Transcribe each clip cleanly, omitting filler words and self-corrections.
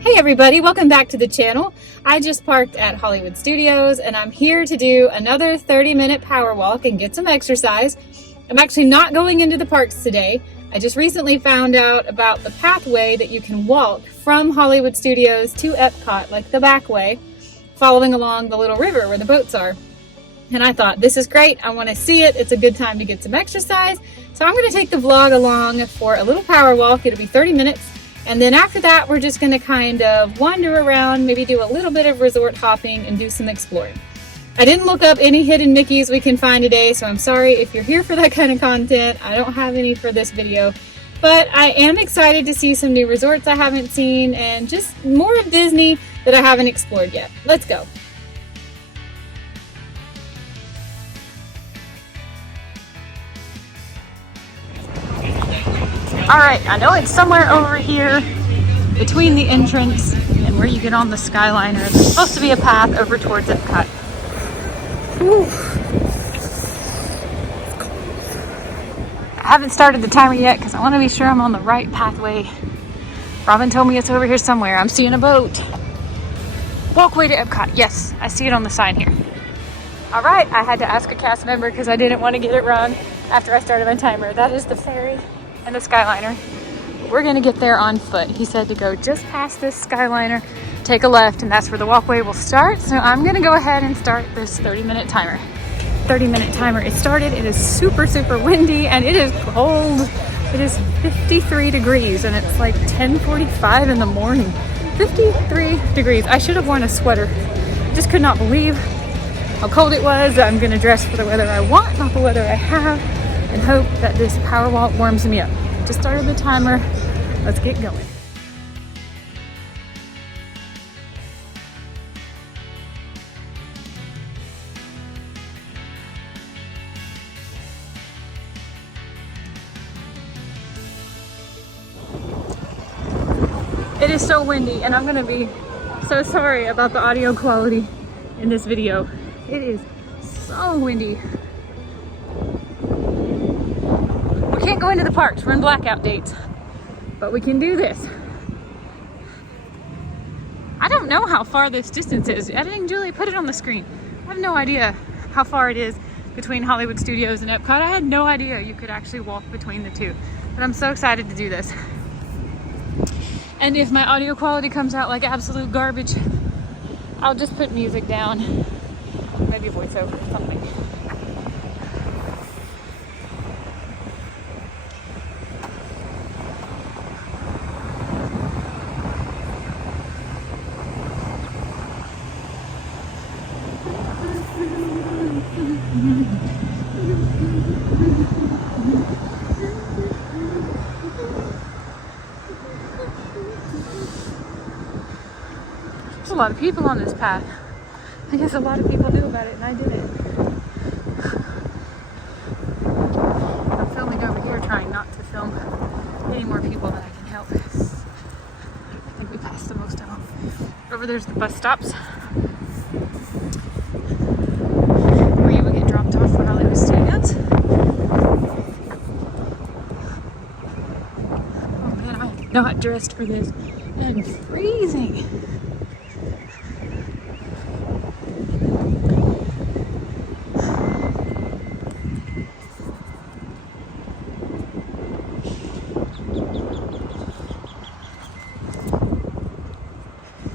Hey everybody, welcome back to the channel. I just parked at Hollywood Studios and I'm here to do another 30-minute power walk and get some exercise. I'm actually not going into the parks today. I just recently found out about the pathway that you can walk from Hollywood Studios to EPCOT, like the back way, following along the little river where the boats are. And I thought, this is great, I want to see it, it's a good time to get some exercise. So I'm going to take the vlog along for a little power walk. It'll be 30 minutes. And then after that, we're just going to kind of wander around, maybe do a little bit of resort hopping and do some exploring. I didn't look up any hidden Mickeys we can find today, so I'm sorry if you're here for that kind of content. I don't have any for this video, but I am excited to see some new resorts I haven't seen and just more of Disney that I haven't explored yet. Let's go. Alright, I know it's somewhere over here between the entrance and where you get on the Skyliner. There's supposed to be a path over towards EPCOT. Whew. I haven't started the timer yet because I want to be sure I'm on the right pathway. Robin told me it's over here somewhere. I'm seeing a boat. Walkway to EPCOT. Yes, I see it on the sign here. Alright, I had to ask a cast member because I didn't want to get it wrong after I started my timer. That is the ferry and the Skyliner. We're gonna get there on foot. He said to go just past this Skyliner, take a left, and that's where the walkway will start. So I'm gonna go ahead and start this 30-minute timer. 30-minute timer is started. It is super windy and it is cold. It is 53 degrees and it's like 10:45 in the morning. 53 degrees. I should have worn a sweater. I just could not believe how cold it was. I'm gonna dress for the weather I want, not the weather I have, and hope that this power walk warms me up. Just started the timer. Let's get going. It is so windy and I'm gonna be so sorry about the audio quality in this video. It is so windy. We can't go into the parks, we're in blackout dates, but we can do this. I don't know how far this distance is. Editing Julie, put it on the screen. I have no idea how far it is between Hollywood Studios and EPCOT. I had no idea you could actually walk between the two, but I'm so excited to do this. And if my audio quality comes out like absolute garbage, I'll just put music down, maybe a voiceover or something. There's a lot of people on this path. I guess a lot of people knew about it and I didn't. I'm filming over here trying not to film any more people than I can help. I think we passed the most of them. Over there's the bus stops where you would get dropped off for Hollywood Studios. Oh man, I'm not dressed for this. I'm freezing.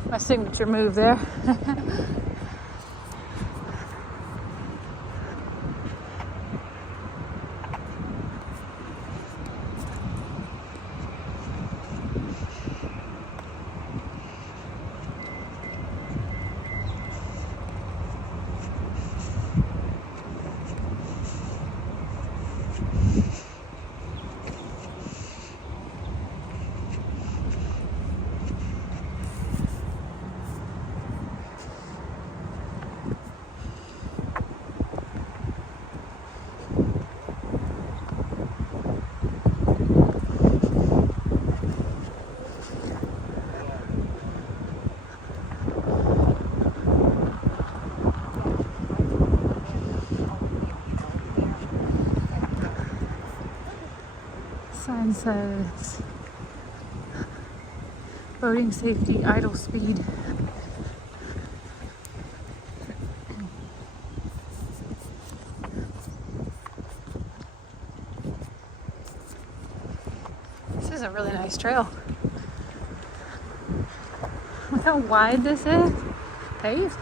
My signature move there. sign says Boating safety, idle speed. This is a really nice trail. Look how wide this is. Paved.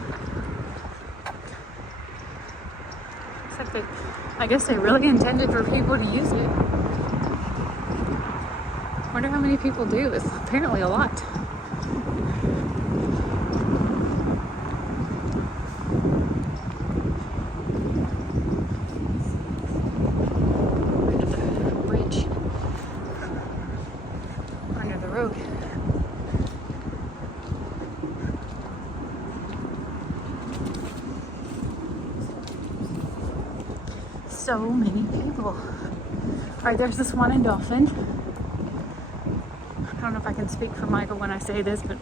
Except that I guess they really intended for people to use it. Wonder how many people do. It's apparently a lot. Under the bridge. Under the road. So many people. Alright, there's this one in Dolphin. I don't know if I can speak for Michael when I say this, but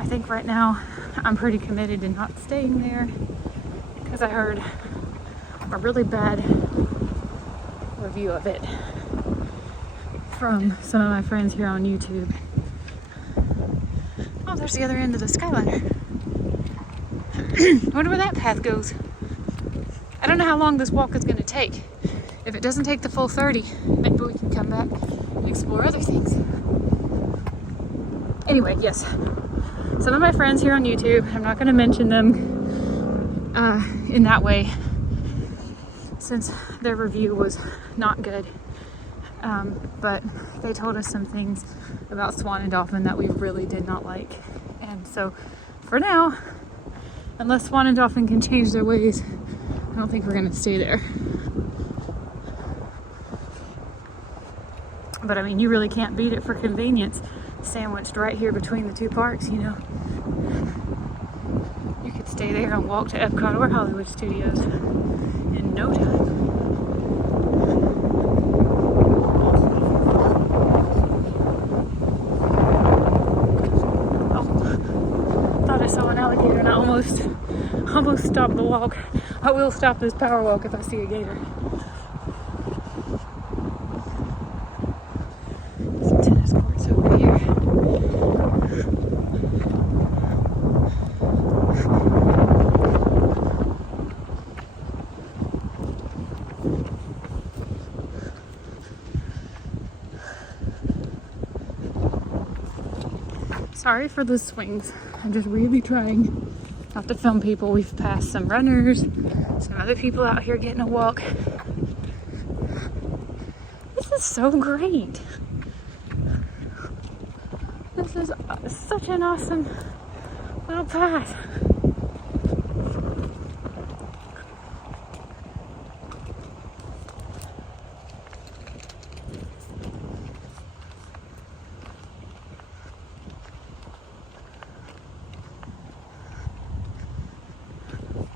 I think right now I'm pretty committed to not staying there because I heard a really bad review of it from some of my friends here on YouTube. Oh, there's the other end of the Skyliner. I wonder where that path goes. I don't know how long this walk is going to take. If it doesn't take the full 30, maybe we can come back and explore other things. Anyway, yes. Some of my friends here on YouTube, I'm not going to mention them in that way since their review was not good. But they told us some things about Swan and Dolphin that we really did not like. And so for now, unless Swan and Dolphin can change their ways, I don't think we're going to stay there. But I mean, you really can't beat it for convenience. Sandwiched right here between the two parks, you know. You could stay there and walk to EPCOT or Hollywood Studios in no time. Oh, thought I saw an alligator and I almost stopped the walk. I will stop this power walk if I see a gator. Some tennis courts over here. Sorry for the swings. I'm just really trying not to film people. We've passed some runners, some other people out here getting a walk. This is so great. This is such an awesome little path.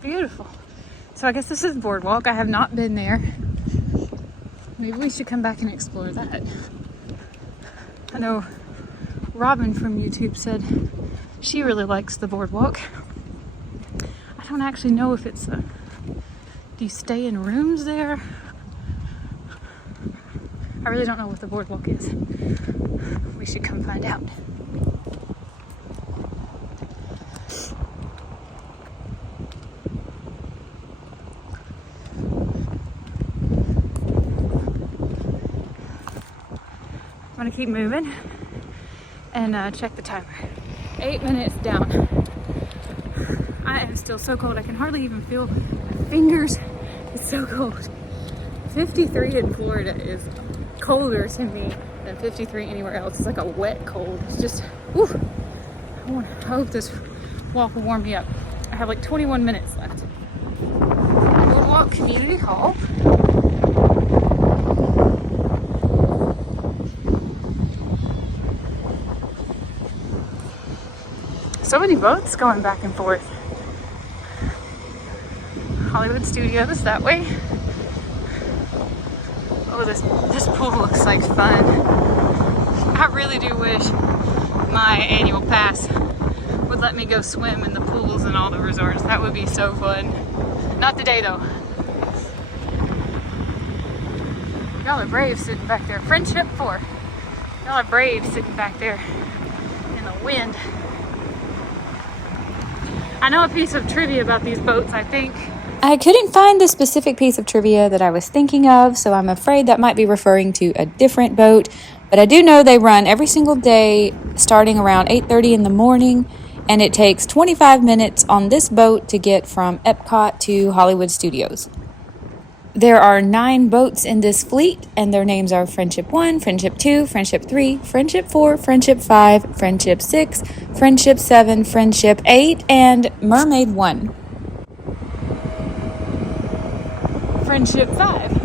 Beautiful. So I guess this is Boardwalk. I have not been there. Maybe we should come back and explore that. I know Robin from YouTube said she really likes the Boardwalk. I don't actually know if it's do you stay in rooms there? I really don't know what the Boardwalk is. We should come find out. I'm gonna keep moving and check the timer. 8 minutes down. I am still so cold. I can hardly even feel my fingers. It's so cold. 53 in Florida is colder to me than 53 anywhere else. It's like a wet cold. It's just, whew. I hope this walk will warm me up. I have like 21 minutes left. Boardwalk Community Hall. So many boats going back and forth. Hollywood Studios that way. Oh, this pool looks like fun. I really do wish my annual pass would let me go swim in the pools and all the resorts. That would be so fun. Not today though. Y'all are brave sitting back there. Friendship 4. Y'all are brave sitting back there in the wind. I know a piece of trivia about these boats, I think. I couldn't find the specific piece of trivia that I was thinking of, so I'm afraid that might be referring to a different boat. But I do know they run every single day starting around 8:30 in the morning, and it takes 25 minutes on this boat to get from EPCOT to Hollywood Studios. There are 9 boats in this fleet, and their names are Friendship 1, Friendship 2, Friendship 3, Friendship 4, Friendship 5, Friendship 6, Friendship 7, Friendship 8, and Mermaid 1. Friendship 5.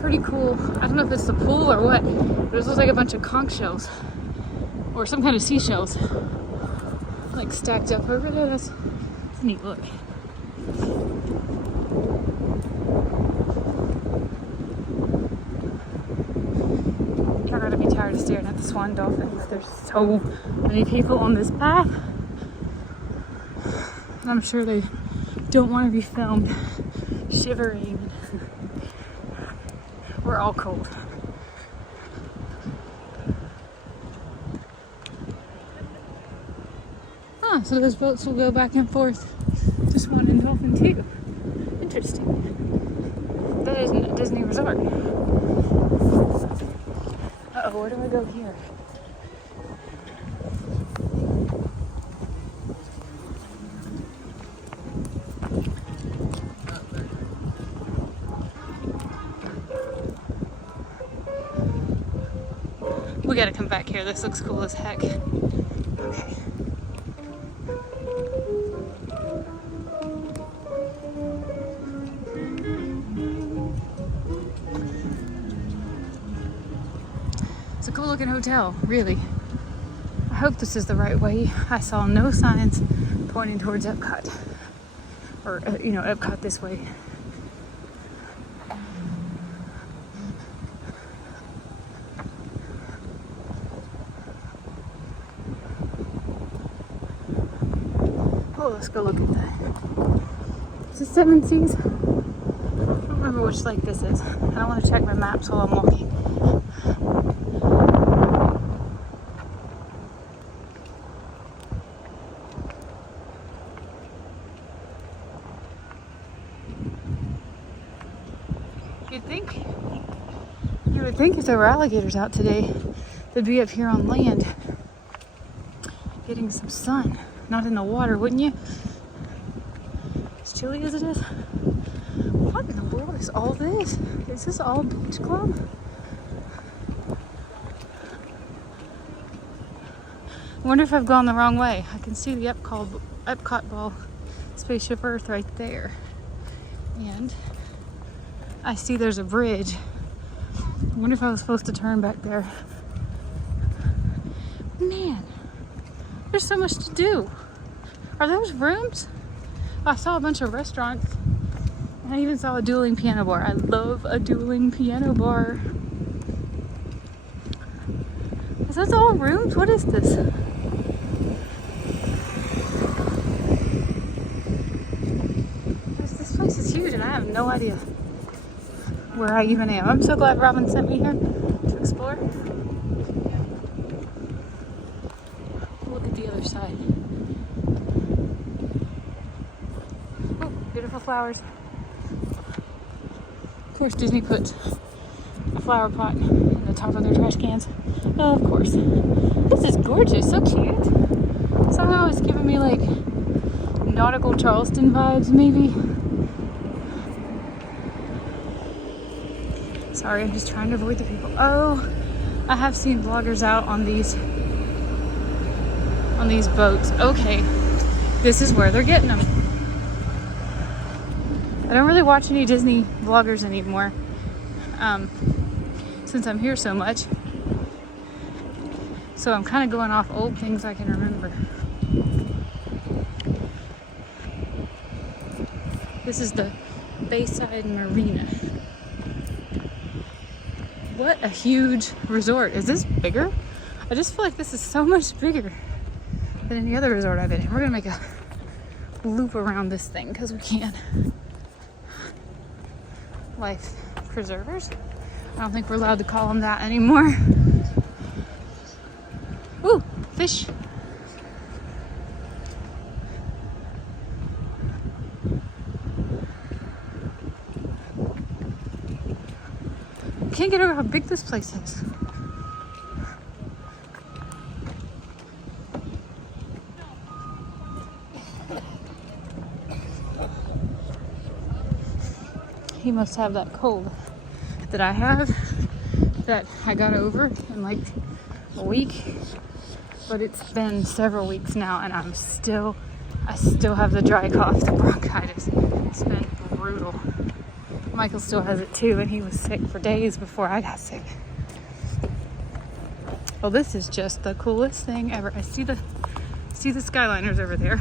Pretty cool. I don't know if it's the pool or what, but it looks like a bunch of conch shells or some kind of seashells like stacked up over there. That's a neat look. Try not to be tired of staring at the swan dolphins. There's so many people on this path, and I'm sure they don't want to be filmed shivering. We're all cold. So those boats will go back and forth to Swan and Dolphin too. Interesting. That isn't a Disney resort. Uh-oh, where do I go here? We gotta come back here. This looks cool as heck. Okay. It's a cool looking hotel, really. I hope this is the right way. I saw no signs pointing towards EPCOT. Or, EPCOT this way. Oh, let's go look at that. Is it Seven Seas? I don't remember which lake this is. I don't want to check my maps while I'm walking. You would think if there were alligators out today, they'd be up here on land getting some sun. Not in the water, wouldn't you? As chilly as it is. What in the world is all this? Is this all beach club? I wonder if I've gone the wrong way. I can see the EPCOT ball, Spaceship Earth right there. And I see there's a bridge. I wonder if I was supposed to turn back there. Man. There's so much to do. Are those rooms? I saw a bunch of restaurants. I even saw a dueling piano bar. I love a dueling piano bar. Is this all rooms? What is this? This place is huge and I have no idea where I even am. I'm so glad Robin sent me here to explore. The other side. Oh, beautiful flowers. Of course, Disney puts a flower pot in the top of their trash cans. Oh, of course. This is gorgeous, so cute. Somehow it's giving me like nautical Charleston vibes, maybe. Sorry, I'm just trying to avoid the people. Oh, I have seen vloggers out on these boats. Okay, this is where they're getting them. I don't really watch any Disney vloggers anymore since I'm here so much. So I'm kind of going off old things I can remember. This is the Bayside Marina. What a huge resort. Is this bigger? I just feel like this is so much bigger than any other resort I've been in. We're gonna make a loop around this thing because we can. Life preservers. I don't think we're allowed to call them that anymore. Ooh, fish. Can't get over how big this place is. He must have that cold that I have, that I got over in like a week, but it's been several weeks now and I still have the dry cough, the bronchitis. It's been brutal. Michael still has it too, and he was sick for days before I got sick. Well, this is just the coolest thing ever. I see the Skyliners over there.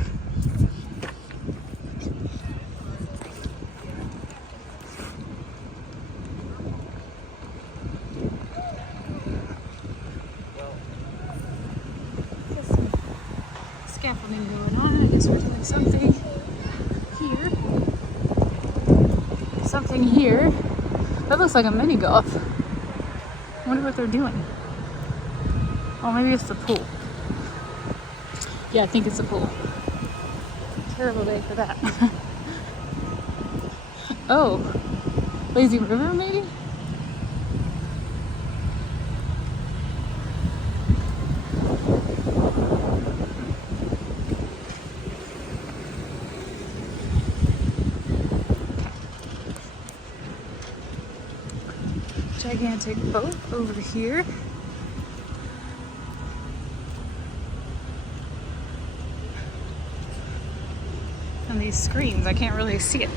Scaffolding going on. I guess we're doing something here. Something here. That looks like a mini golf. I wonder what they're doing. Oh, maybe it's the pool. Yeah, I think it's the pool. Terrible day for that. Oh, lazy river maybe? Gigantic boat over here. And these screens, I can't really see it.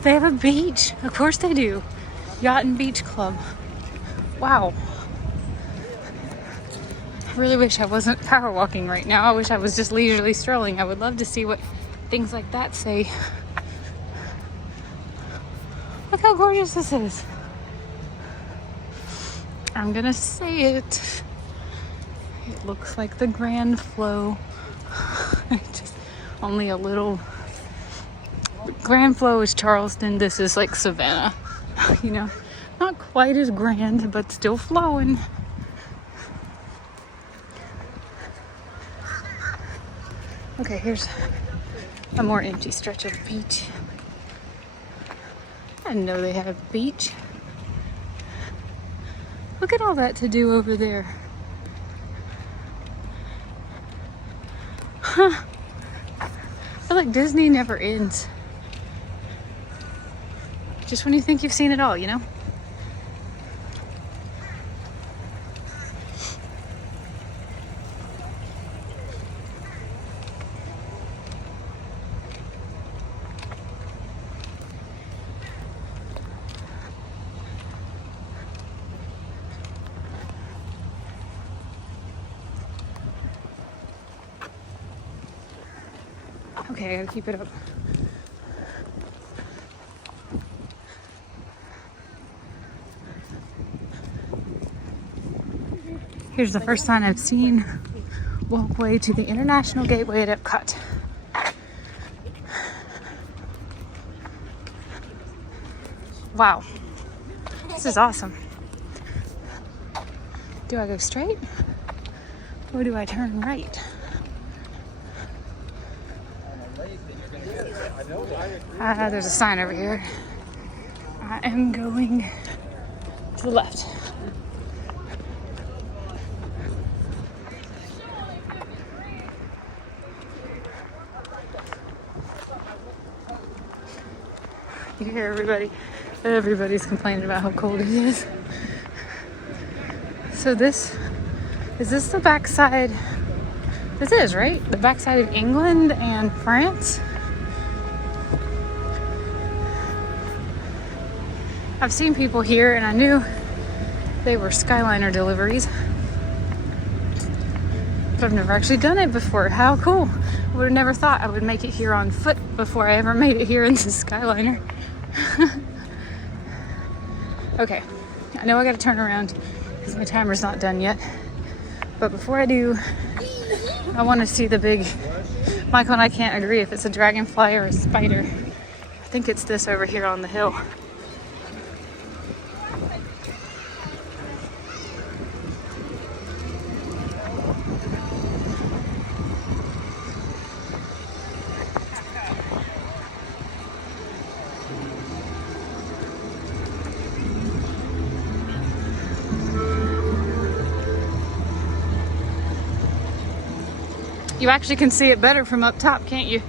They have a beach. Of course they do. Yacht and Beach Club. Wow. I really wish I wasn't power walking right now. I wish I was just leisurely strolling. I would love to see what things like that say. Look how gorgeous this is. I'm gonna say it. It looks like the Grand Flow. Just only a little. Grand Flow is Charleston. This is like Savannah. You know, not quite as grand, but still flowing. Okay, here's a more empty stretch of beach. I didn't know they had a beach. Look at all that to do over there. Huh. I feel like Disney never ends. Just when you think you've seen it all, you know? Okay, I gotta keep it up. Here's the first sign I've seen. Walkway to the International Gateway at EPCOT. Wow, this is awesome. Do I go straight or do I turn right? There's a sign over here. I am going to the left. hear everybody's complaining about how cold it is. So is this the backside? This is, right? The backside of England and France? I've seen people here and I knew they were Skyliner deliveries, but I've never actually done it before. How cool. I would have never thought I would make it here on foot before I ever made it here in the Skyliner. Okay, I know I gotta turn around because my timer's not done yet. But before I do, I want to see the big... Michael and I can't agree if it's a dragonfly or a spider. I think it's this over here on the hill. You actually can see it better from up top, can't you?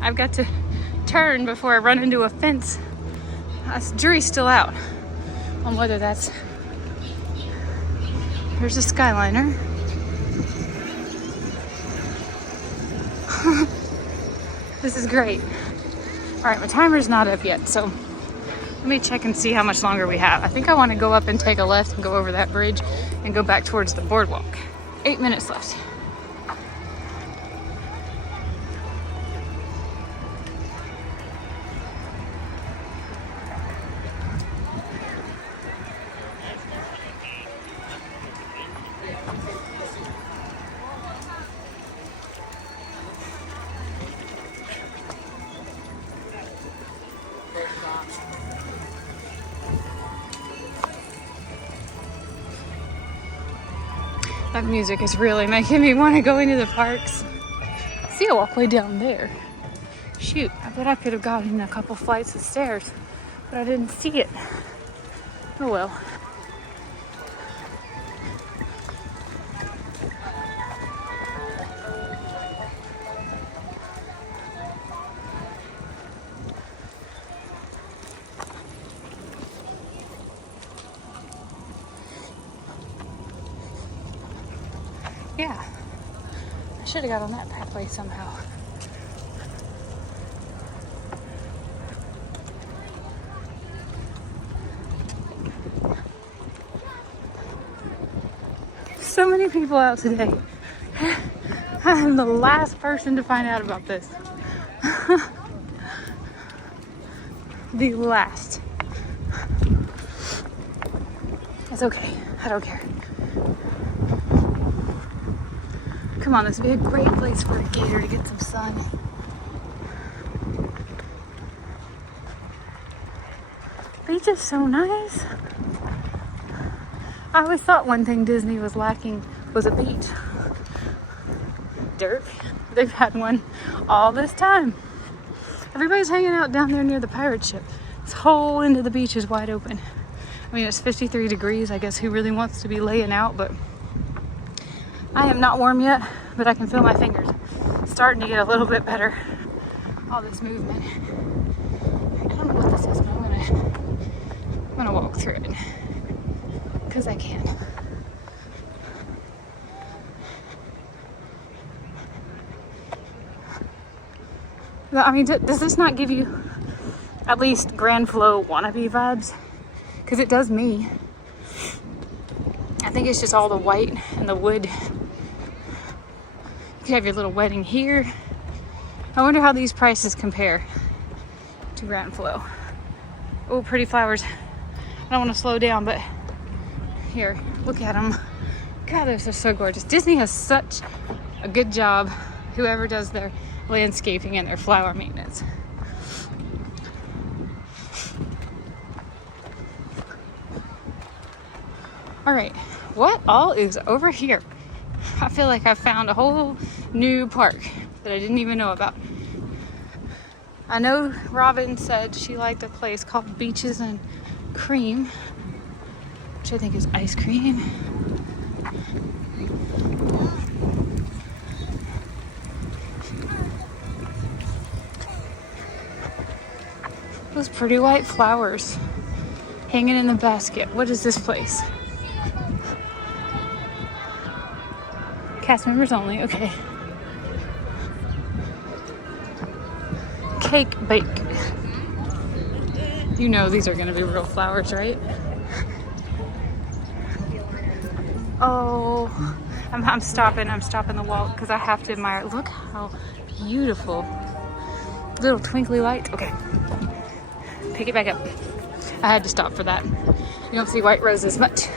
I've got to turn before I run into a fence. Jury's still out on whether that's... Here's a Skyliner. This is great. All right, my timer's not up yet, so let me check and see how much longer we have. I think I want to go up and take a left and go over that bridge and go back towards the boardwalk. 8 minutes left. That music is really making me want to go into the parks. See a walkway down there. Shoot, I bet I could have gotten a couple flights of stairs, but I didn't see it. Oh well. Yeah, I should have got on that pathway somehow. So many people out today. I'm the last person to find out about this. The last. It's okay, I don't care. Come on, this would be a great place for a gator to get some sun. Beach is so nice. I always thought one thing Disney was lacking was a beach. Dirt. They've had one all this time. Everybody's hanging out down there near the pirate ship. This whole end of the beach is wide open. I mean, it's 53 degrees. I guess who really wants to be laying out, but I am not warm yet, but I can feel my fingers starting to get a little bit better. All this movement. I don't know what this is, but I'm gonna walk through it because I can. I mean, does this not give you at least Grand Flow wannabe vibes? Because it does me. I think it's just all the white and the wood. You have your little wedding here. I wonder how these prices compare to Grand Flow. Oh, pretty flowers. I don't want to slow down, but here, look at them. God, they're so gorgeous. Disney has such a good job, whoever does their landscaping and their flower maintenance. All right, what all is over here? I feel like I found a whole new park that I didn't even know about. I know Robin said she liked a place called Beaches and Cream, which I think is ice cream. those pretty white flowers hanging in the basket. What is this place? Cast members only, okay. Cake bake. You know these are gonna be real flowers, right? Oh, I'm stopping the walk because I have to admire. Look how beautiful. Little twinkly lights. Okay, pick it back up. I had to stop for that. You don't see white roses much.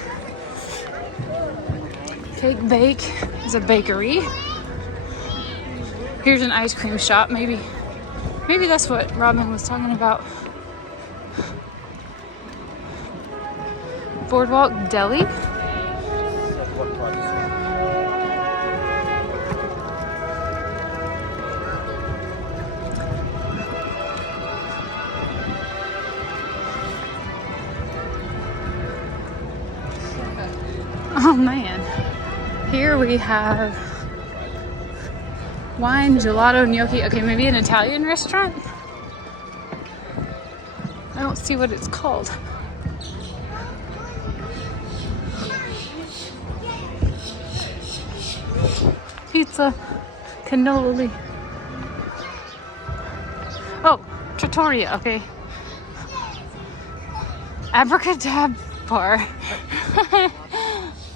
Cake Bake is a bakery. Here's an ice cream shop. Maybe that's what Robin was talking about. Boardwalk Deli. Oh man, here we have wine, gelato, gnocchi. Okay, maybe an Italian restaurant? I don't see what it's called. Pizza, cannoli. Oh, trattoria, okay. Abracadabra.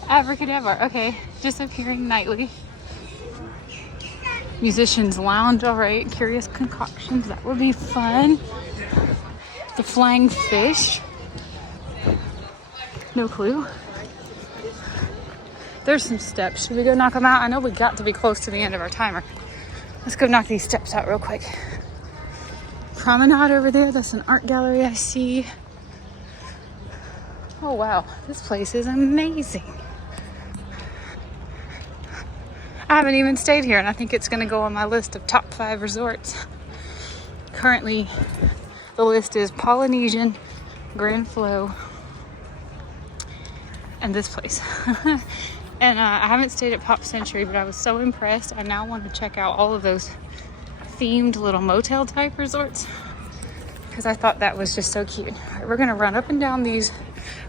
Abracadabra, okay. Disappearing nightly. Musicians lounge, all right. Curious concoctions, that would be fun. The flying fish. No clue. There's some steps. Should we go knock them out? I know we got to be close to the end of our timer. Let's go knock these steps out real quick. Promenade over there. That's an art gallery I see. Oh wow, this place is amazing. I haven't even stayed here and I think it's gonna go on my list of top 5 resorts. Currently, the list is Polynesian, Grand Flow, and this place. And I haven't stayed at Pop Century, but I was so impressed. I now want to check out all of those themed little motel type resorts because I thought that was just so cute. All right, we're gonna run up and down these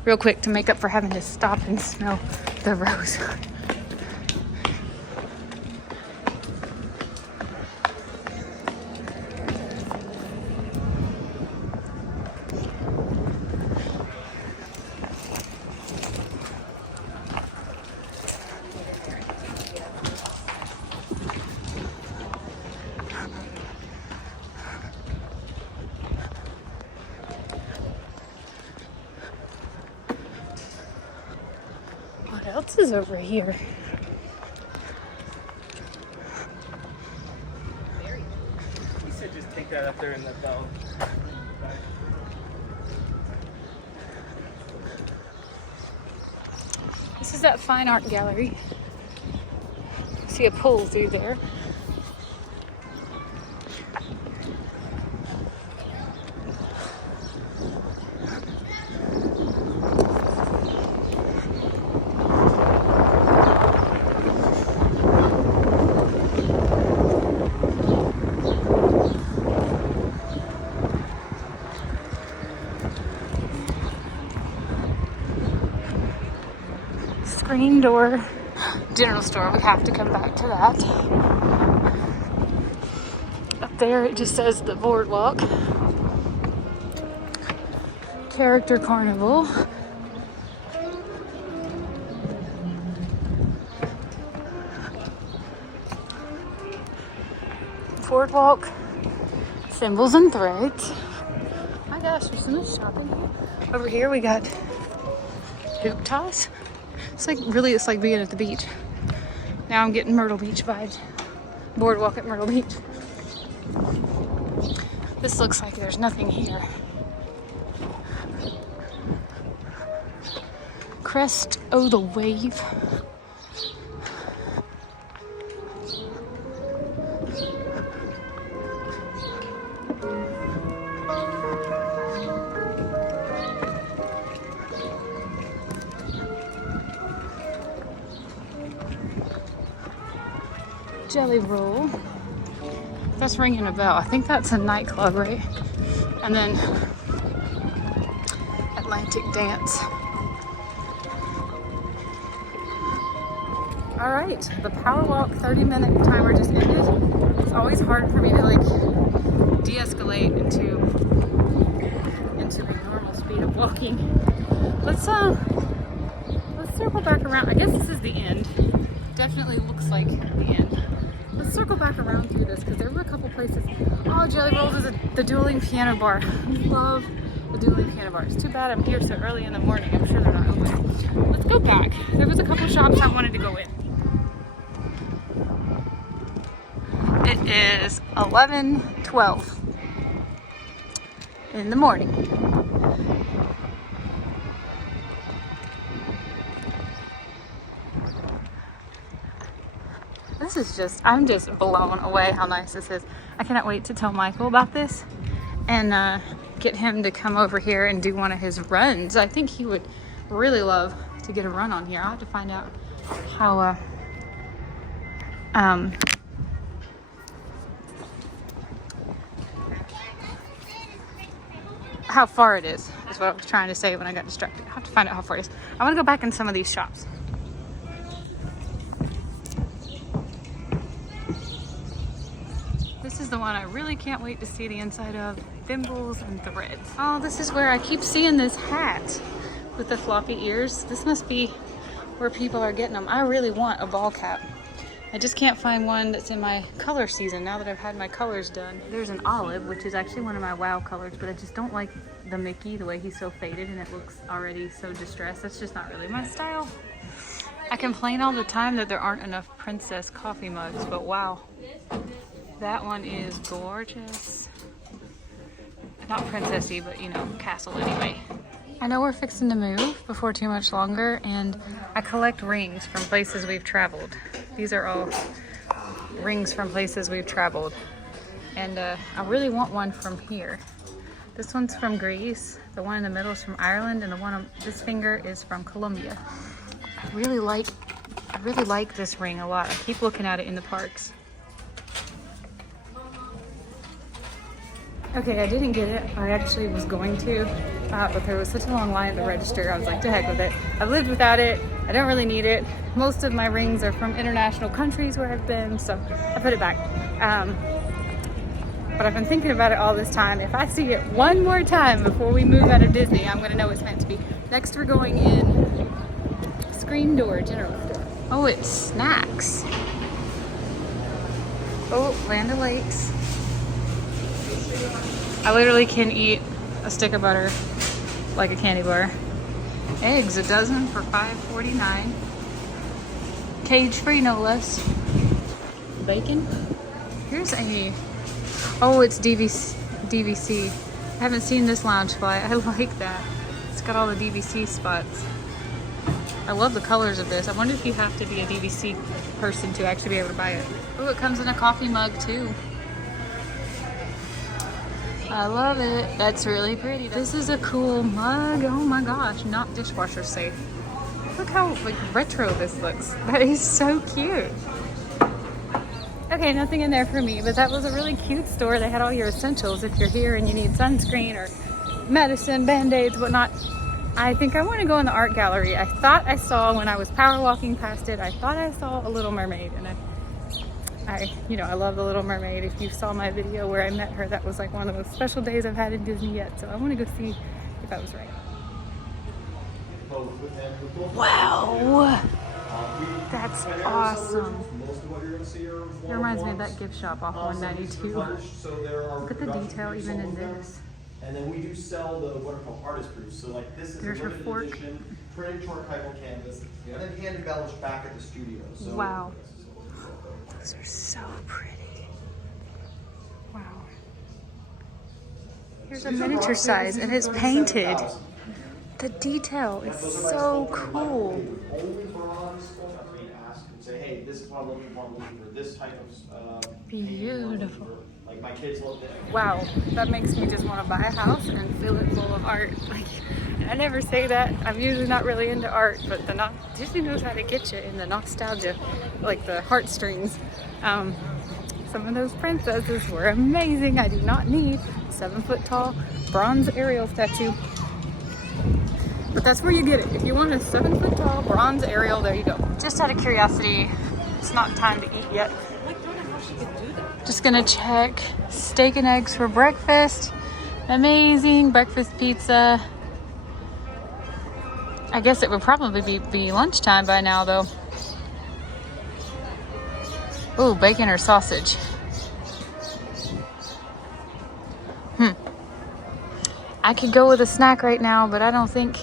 real quick to make up for having to stop and smell the rose. What else is over here? You should just take that up there in the bell. This is that fine art gallery. See a pool through there. Screen door, general store. We have to come back to that. Up there it just says the boardwalk. Character Carnival. Boardwalk, symbols and threads. My gosh, there's so much shopping here. Over here we got hoop toss. It's like being at the beach. Now I'm getting Myrtle Beach vibes. Boardwalk at Myrtle Beach. This looks like there's nothing here. Crest o' the Wave. Jelly Roll. That's ringing a bell. I think that's a nightclub, right? And then Atlantic Dance. All right, the power walk 30-minute timer just ended. It's always hard for me to like de-escalate into the normal speed of walking. Let's circle back around. I guess this is the end. Definitely looks like the end. Let's circle back around through this because there were a couple places. Oh, Jelly Rolls is the dueling piano bar. I love the dueling piano bar. It's too bad I'm here so early in the morning. I'm sure they're not open. Let's go back. There was a couple shops I wanted to go in. It is 11:12 in the morning. This is just, I'm just blown away how nice this is. I cannot wait to tell Michael about this and get him to come over here and do one of his runs. I think he would really love to get a run on here. I'll have to find out how far it is what I was trying to say when I got distracted. I'll have to find out how far it is. I want to go back in some of these shops. This is the one I really can't wait to see the inside of. Thimbles and threads. Oh, this is where I keep seeing this hat with the floppy ears. This must be where people are getting them. I really want a ball cap. I just can't find one that's in my color season now that I've had my colors done. There's an olive, which is actually one of my wow colors, but I just don't like the Mickey, the way he's so faded and it looks already so distressed. That's just not really my style. I complain all the time that there aren't enough princess coffee mugs, but wow. That one is gorgeous. Not princessy, but you know, castle anyway. I know we're fixing to move before too much longer, and I collect rings from places we've traveled. These are all rings from places we've traveled. And I really want one from here. This one's from Greece, the one in the middle is from Ireland, and the one on this finger is from Colombia. I really like this ring a lot. I keep looking at it in the parks. Okay, I didn't get it. I actually was going to, but there was such a long line at the register. I was like, to heck with it. I've lived without it. I don't really need it. Most of my rings are from international countries where I've been, so I put it back. But I've been thinking about it all this time. If I see it one more time before we move out of Disney, I'm gonna know it's meant to be. Next, we're going in Screen Door, General Store. Oh, it's snacks. Oh, Land O'Lakes. I literally can eat a stick of butter like a candy bar. Eggs, a dozen for $5.49. Cage-free, no less. Bacon. Here's a, oh, it's DVC. I haven't seen this lounge fly. I like that. It's got all the DVC spots. I love the colors of this. I wonder if you have to be a DVC person to actually be able to buy it. Oh, it comes in a coffee mug too. I love it. That's really pretty. This is a cool mug. Oh my gosh, not dishwasher safe. Look how like retro this looks. That is so cute. Okay, nothing in there for me, but that was a really cute store. They had all your essentials if you're here and you need sunscreen or medicine, band-aids, whatnot. I think I want to go in the art gallery. I thought I saw, when I was power walking past it, I thought I saw a Little Mermaid, and I love the Little Mermaid. If you saw my video where I met her, that was like one of the most special days I've had in Disney yet. So I want to go see if I was right. Wow, that's awesome. It reminds me of that gift shop off 192. Look at the detail even in this. And then we do sell the what are called artist proofs. So like this is There's a her limited fork. edition printed archival canvas, and then hand embellished back at the studio. So Wow. Those are so pretty. Wow. Here's a miniature size and it's painted. The detail is so cool. Only bronze sculpture ask and say, hey, this is what I'm looking for this type of Beautiful. like my kids love that. Wow, that makes me just want to buy a house and fill it full of art. Like, I never say that. I'm usually not really into art, but Disney knows how to get you in the nostalgia, like the heartstrings. Some of those princesses were amazing. I do not need a 7-foot tall bronze Ariel statue. But that's where you get it. If you want a 7-foot tall bronze Ariel, there you go. Just out of curiosity, it's not time to eat yet. Just gonna check steak and eggs for breakfast. Amazing breakfast pizza. I guess it would probably be lunchtime by now though. Ooh, bacon or sausage. I could go with a snack right now, but I don't think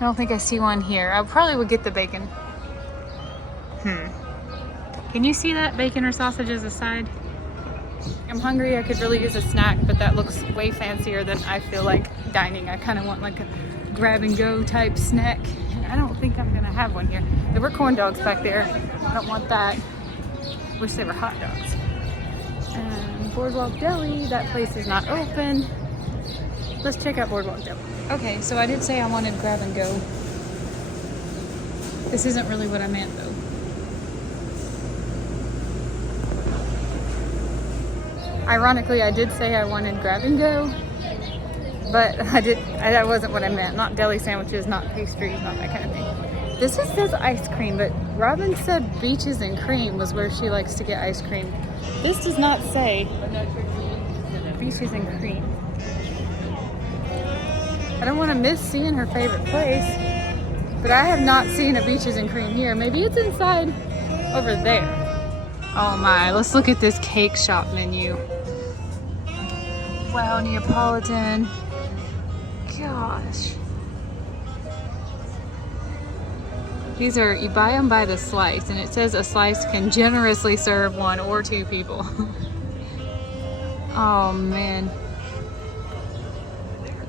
I see one here. I probably would get the bacon. Can you see that? Bacon or sausage as a side? I'm hungry. I could really use a snack, but that looks way fancier than I feel like dining. I kind of want like a grab and go type snack. And I don't think I'm gonna have one here. There were corn dogs back there. I don't want that. Wish they were hot dogs. And Boardwalk Deli, that place is not open. Let's check out Boardwalk Deli. Okay, so I did say I wanted grab and go. This isn't really what I meant though. Ironically, I did say I wanted grab and go, but that wasn't what I meant. Not deli sandwiches, not pastries, not that kind of thing. This just says ice cream, but Robin said beaches and cream was where she likes to get ice cream. This does not say beaches and cream. I don't want to miss seeing her favorite place, but I have not seen a beaches and cream here. Maybe it's inside over there. Oh my, let's look at this cake shop menu. Wow, Neapolitan. Gosh. These are, you buy them by the slice, and it says a slice can generously serve 1 or 2 people. Oh man.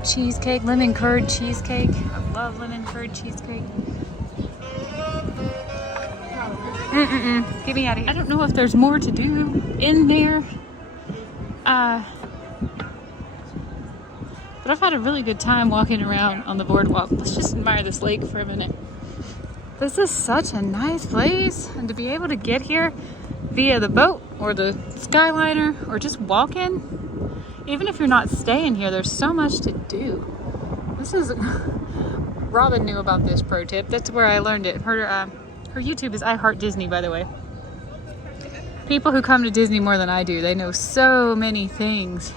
Cheesecake, lemon curd cheesecake. I love lemon curd cheesecake. Get me out of here. I don't know if there's more to do in there. But I've had a really good time walking around on the boardwalk. Let's just admire this lake for a minute. This is such a nice place. And to be able to get here via the boat or the Skyliner or just walking, even if you're not staying here, there's so much to do. This is, Robin knew about this pro tip. That's where I learned it. Her YouTube is I Heart Disney, by the way. People who come to Disney more than I do, they know so many things.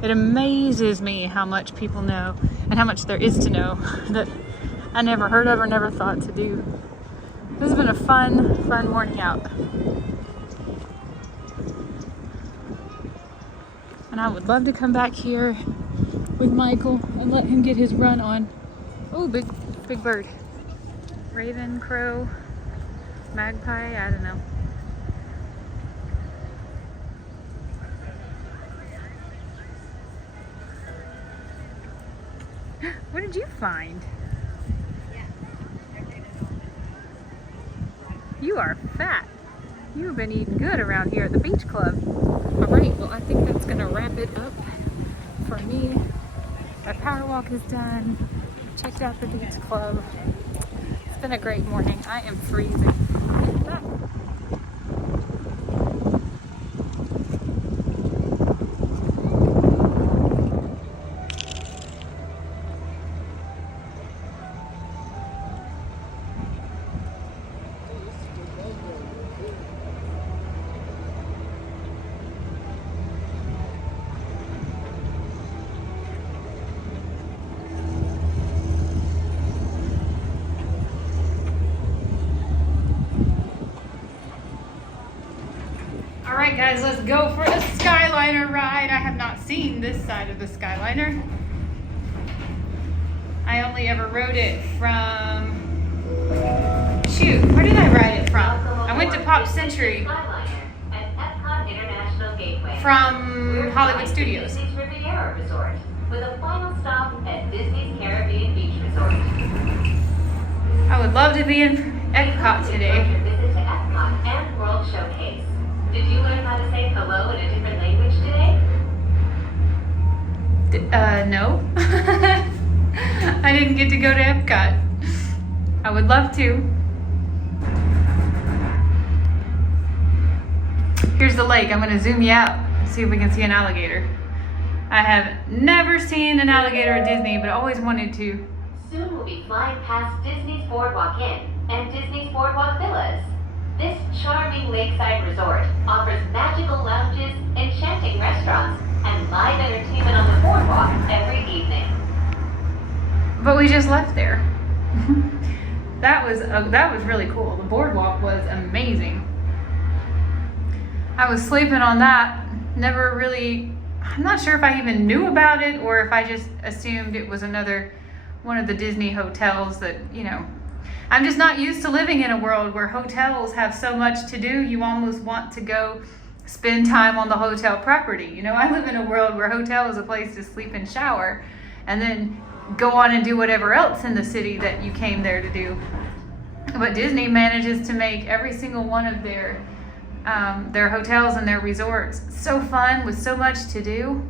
It amazes me how much people know and how much there is to know that I never heard of or never thought to do. This has been a fun morning out. And I would love to come back here with Michael and let him get his run on. Oh, big bird. Raven, crow, magpie, I don't know. What did you find? You are fat. You've been eating good around here at the beach club. All right, well, I think that's gonna wrap it up for me. My power walk is done. Checked out the beach club. It's been a great morning. I am freezing. Alright guys, let's go for a Skyliner ride. I have not seen this side of the Skyliner. I only ever rode it from... Shoot, where did I ride it from? I went to Pop Century from Hollywood Studios. With a final stop at Disney's Caribbean Beach Resort. I would love to be in EPCOT today. Visit to EPCOT and World Showcase. Did you learn how to say hello in a different language today? No. I didn't get to go to EPCOT. I would love to. Here's the lake. I'm gonna zoom you out, see if we can see an alligator. I have never seen an alligator at Disney, but always wanted to. Soon we'll be flying past Disney's Boardwalk Inn and Disney's Boardwalk Villas. This charming lakeside resort offers magical lounges, enchanting restaurants, and live entertainment on the boardwalk every evening. But we just left there. That was really cool. The boardwalk was amazing. I was sleeping on that. Never really, I'm not sure if I even knew about it or if I just assumed it was another one of the Disney hotels that, you know, I'm just not used to living in a world where hotels have so much to do. You almost want to go spend time on the hotel property. You know, I live in a world where hotel is a place to sleep and shower and then go on and do whatever else in the city that you came there to do. But Disney manages to make every single one of their hotels and their resorts so fun with so much to do.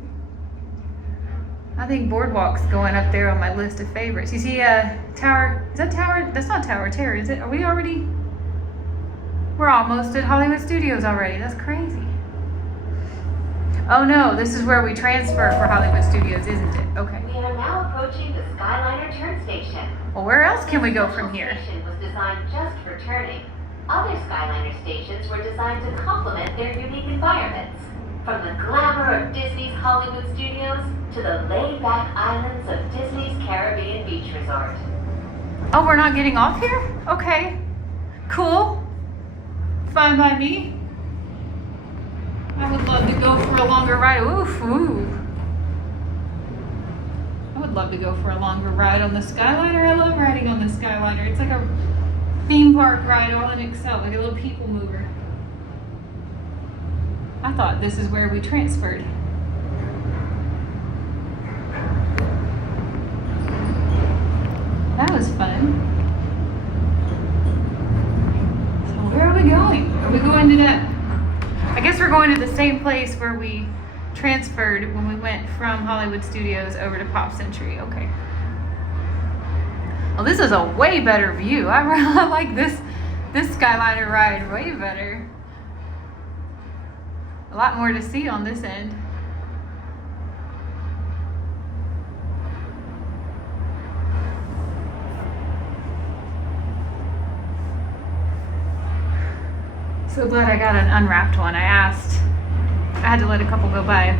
I think Boardwalk's going up there on my list of favorites. You see Tower, is that Tower? That's not Tower Terror, is it? Are we already? We're almost at Hollywood Studios already. That's crazy. Oh no, this is where we transfer for Hollywood Studios, isn't it? Okay. We are now approaching the Skyliner turn station. Well, where else can we go from here? The station was designed just for turning. Other Skyliner stations were designed to complement their unique environments. From the glamour of Disney's Hollywood Studios to the laid-back islands of Disney's Caribbean Beach Resort. Oh, we're not getting off here? Okay. Cool. Fine by me. I would love to go for a longer ride. Oof, ooh. I would love to go for a longer ride on the Skyliner. I love riding on the Skyliner. It's like a theme park ride all in itself, like a little people mover. I thought this is where we transferred. That was fun. So where are we going? Are we going to that? I guess we're going to the same place where we transferred when we went from Hollywood Studios over to Pop Century. Okay. Well, this is a way better view. I really like this Skyliner ride way better. A lot more to see on this end. So glad I got an unwrapped one. I had to let a couple go by.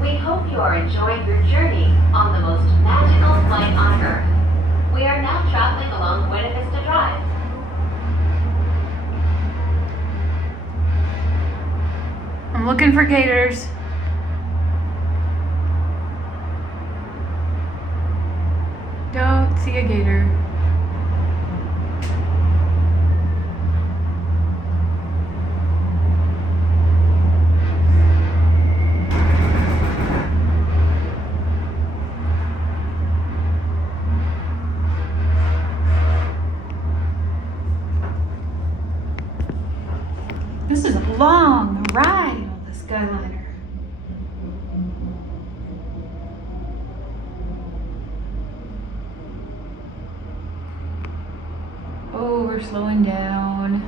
We hope you are enjoying your journey on the most magical flight on Earth. We are now traveling along Buena Vista Drive. I'm looking for gators. Don't see a gator. This is a long ride on the Skyliner. Oh, we're slowing down.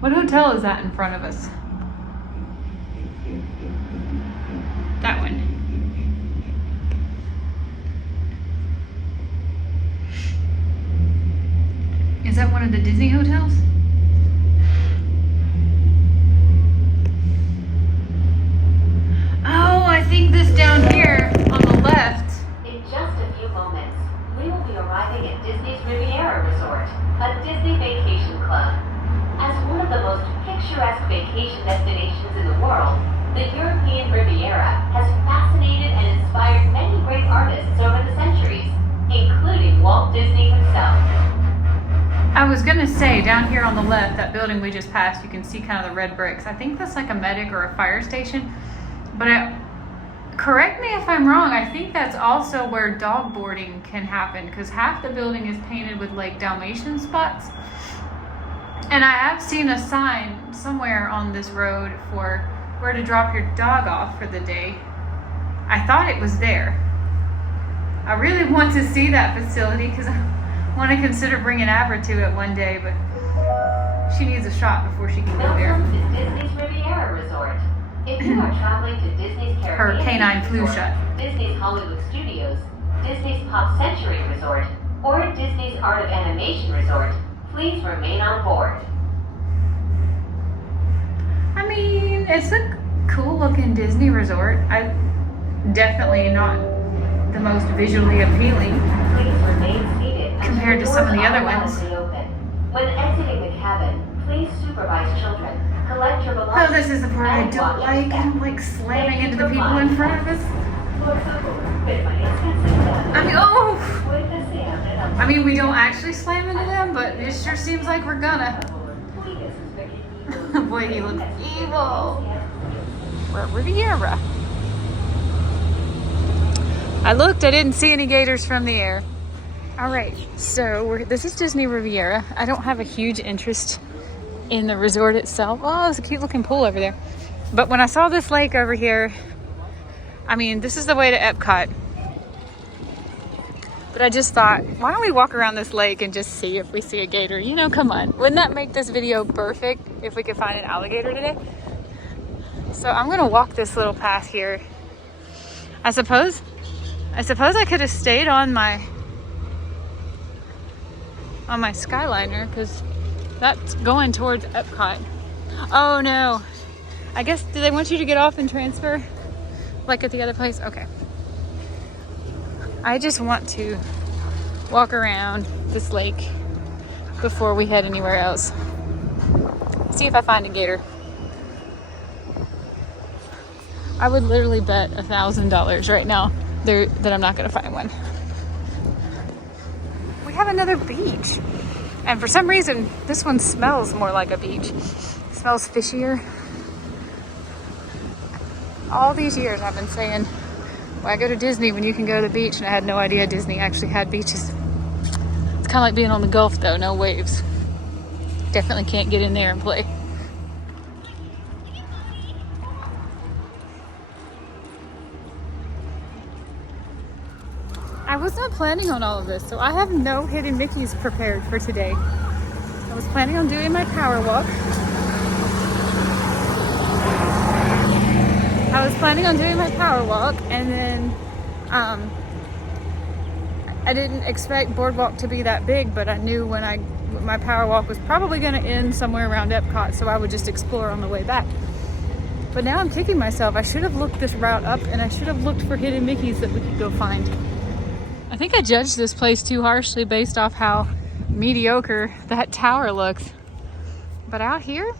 What hotel is that in front of us? That one. Is that one of the Disney hotels? Oh, I think this down here on the left. In just a few moments, we will be arriving at Disney's Riviera Resort, a Disney vacation club. As one of the most picturesque vacation destinations in the world, the European Riviera has fascinated and inspired many great artists over the centuries, including Walt Disney himself. I was gonna say, down here on the left, that building we just passed, you can see kind of the red bricks. I think that's like a medic or a fire station. But correct me if I'm wrong, I think that's also where dog boarding can happen, because half the building is painted with like Dalmatian spots. And I have seen a sign somewhere on this road for where to drop your dog off for the day. I thought it was there. I really want to see that facility because I want to consider bringing Abra to it one day, but she needs a shot before she can go there. Welcome to Disney's Riviera Resort. If you are traveling to Disney's Caribbean Her canine flu Resort, shot. Disney's Hollywood Studios, Disney's Pop Century Resort, or Disney's Art of Animation Resort, please remain on board. I mean, it's a cool looking Disney resort. Definitely not the most visually appealing Please remain seated until compared to some of the doors other are ones. reopen. When exiting the cabin, please supervise children, collect your Oh, belongings, this is the part I and don't watch like. your step. I'm like slamming Thank you into the for people flying. in front of us. Por favor, permanezcan sentados. I mean, oh! Puertas se abren a I mean, we don't actually slam into them, but it sure seems like we're gonna. cuide sus pequeñitos. Boy, he looks evil. We're at Riviera. I looked, I didn't see any gators from the air. All right, so this is Disney Riviera. I don't have a huge interest in the resort itself. Oh, there's a cute looking pool over there. But when I saw this lake over here, I mean, this is the way to EPCOT. But I just thought, why don't we walk around this lake and just see if we see a gator? You know, come on. Wouldn't that make this video perfect if we could find an alligator today? So I'm gonna walk this little path here. I suppose I could have stayed on my Skyliner because that's going towards EPCOT. Oh no. I guess, do they want you to get off and transfer like at the other place? Okay. I just want to walk around this lake before we head anywhere else. See if I find a gator. I would literally bet $1,000 right now that I'm not gonna find one. We have another beach. And for some reason, this one smells more like a beach. It smells fishier. All these years I've been saying, why go to Disney when you can go to the beach? And I had no idea Disney actually had beaches. It's kind of like being on the Gulf though, no waves. Definitely can't get in there and play. I was not planning on all of this, so I have no hidden Mickeys prepared for today. I was planning on doing my power walk. And then I didn't expect Boardwalk to be that big, but I knew when my power walk was probably going to end somewhere around EPCOT, so I would just explore on the way back. But now I'm kicking myself. I should have looked this route up, and I should have looked for hidden Mickeys that we could go find. I think I judged this place too harshly based off how mediocre that tower looks. But out here,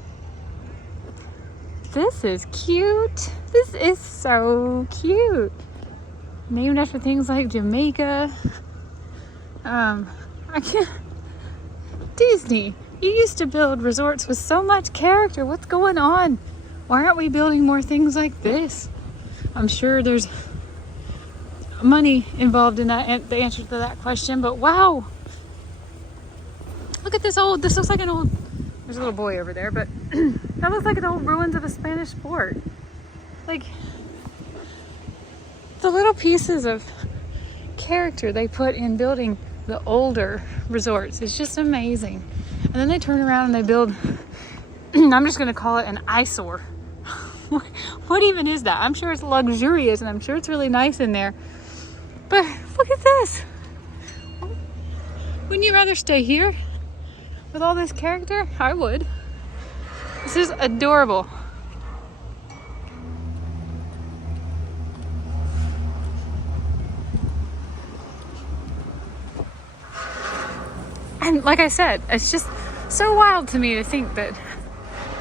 this is cute. This is so cute. Named after things like Jamaica. I can't. Disney, you used to build resorts with so much character. What's going on? Why aren't we building more things like this? I'm sure there's money involved in that, the answer to that question, but wow. Look at this looks like an old, there's a little boy over there, but that looks like an old ruins of a Spanish fort. Like, the little pieces of character they put in building the older resorts is just amazing. And then they turn around and they build, I'm just gonna call it an eyesore. What even is that? I'm sure it's luxurious and I'm sure it's really nice in there. But look at this. Wouldn't you rather stay here with all this character? I would. This is adorable. And like I said, it's just so wild to me to think that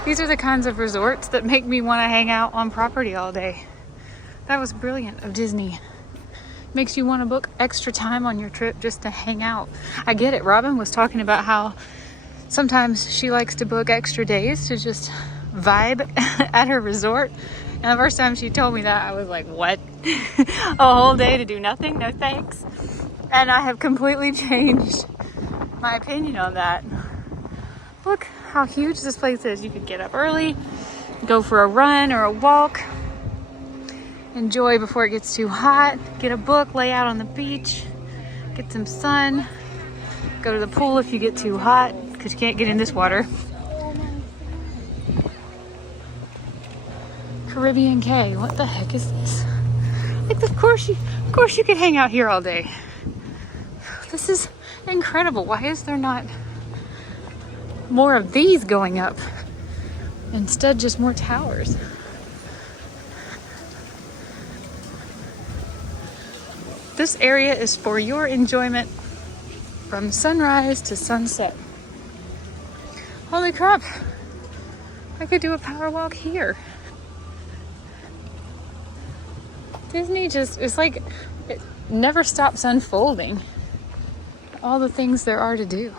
these are the kinds of resorts that make me want to hang out on property all day. That was brilliant of Disney. Makes you want to book extra time on your trip just to hang out. I get it. Robin was talking about how sometimes she likes to book extra days to just vibe at her resort. And the first time she told me that, I was like, what? A whole day to do nothing? No thanks. And I have completely changed my opinion on that. Look how huge this place is. You could get up early, go for a run or a walk, enjoy before it gets too hot. Get a book, lay out on the beach, get some sun, go to the pool if you get too hot, because you can't get in this water. Caribbean Cay, what the heck is this? Like, of course you could hang out here all day. This is incredible. Why is there not more of these going up? Instead, just more towers. This area is for your enjoyment from sunrise to sunset. Holy crap! I could do a power walk here. Disney just, it's like, it never stops unfolding. All the things there are to do.